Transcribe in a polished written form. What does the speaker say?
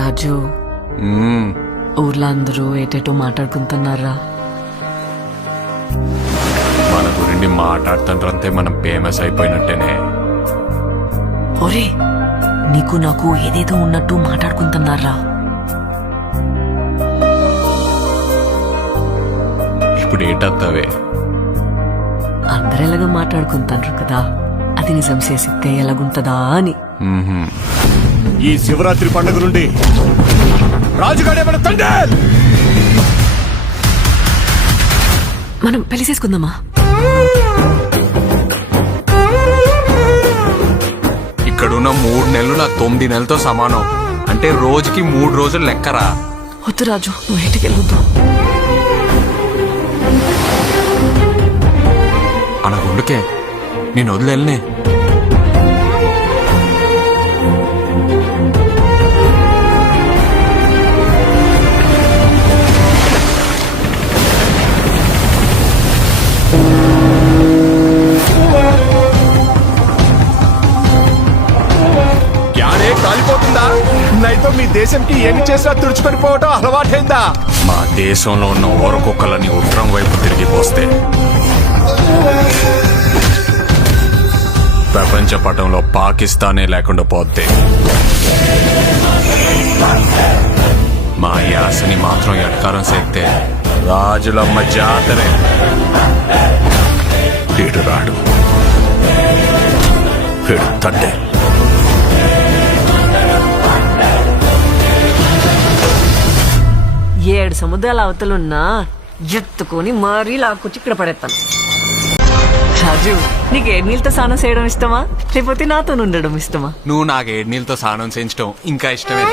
రాజు ఊర్లో అందరూ ఏటేటో మాట్లాడుకుంటున్నారా? మన గురించి మాట్లాడుతుంటే మనం ఫేమస్ అయిపోయినట్టేనే. ఒరే నీకు నాకు ఏదేదో ఉన్నట్టు మాట్లాడుకుంటున్నారా? ఇప్పుడు ఏటత్తవే? అందరు ఎలాగో మాట్లాడుకుంటారు కదా, అది నిజం చేసితే ఎలాగుంటదా అని. ఈ శివరాత్రి పండుగ నుండి రాజుగాడే మన తండ్రి. మనం పెళ్లి చేసుకుందామా? ఇక్కడున్న 3 నెలలు నా 9 నెలలతో సమానం. అంటే రోజుకి 3 రోజులు లెక్కరా. వద్దు రాజు, నువ్వు ఇంటికి వెళ్ళొద్దు. అనగుండుకే నేను వదిలేనే. కాలిపోతుందా? నైతో మీ దేశంకి ఏమి చేసినా తుడుచుకొని పోవటం అలవాటైందా? మా దేశంలో ఉన్న ఓరకొక్కలని ఉత్తరం వైపు తిరిగిపోస్తే ప్రపంచ పటంలో పాకిస్తానే లేకుండా పోతే మా యాసని మాత్రం ఎట్కారం చేస్తే రాజులమ్మ జాతరే. వీడు రాడు, వీడు తండ్రి. ఏడు సముద్రాల అవతలున్నా ఎత్తుకొని మరీ లాక్కొచ్చి ఇక్కడ పడేస్తాను. రాజు, నీకు ఏడు నీళ్ళతో స్నానం చేయడం ఇష్టమా, లేకపోతే నాతో ఉండడం ఇష్టమా? నువ్వు నాకు 7 నీళ్ళతో స్నానం చేయించడం ఇంకా ఇష్టమే.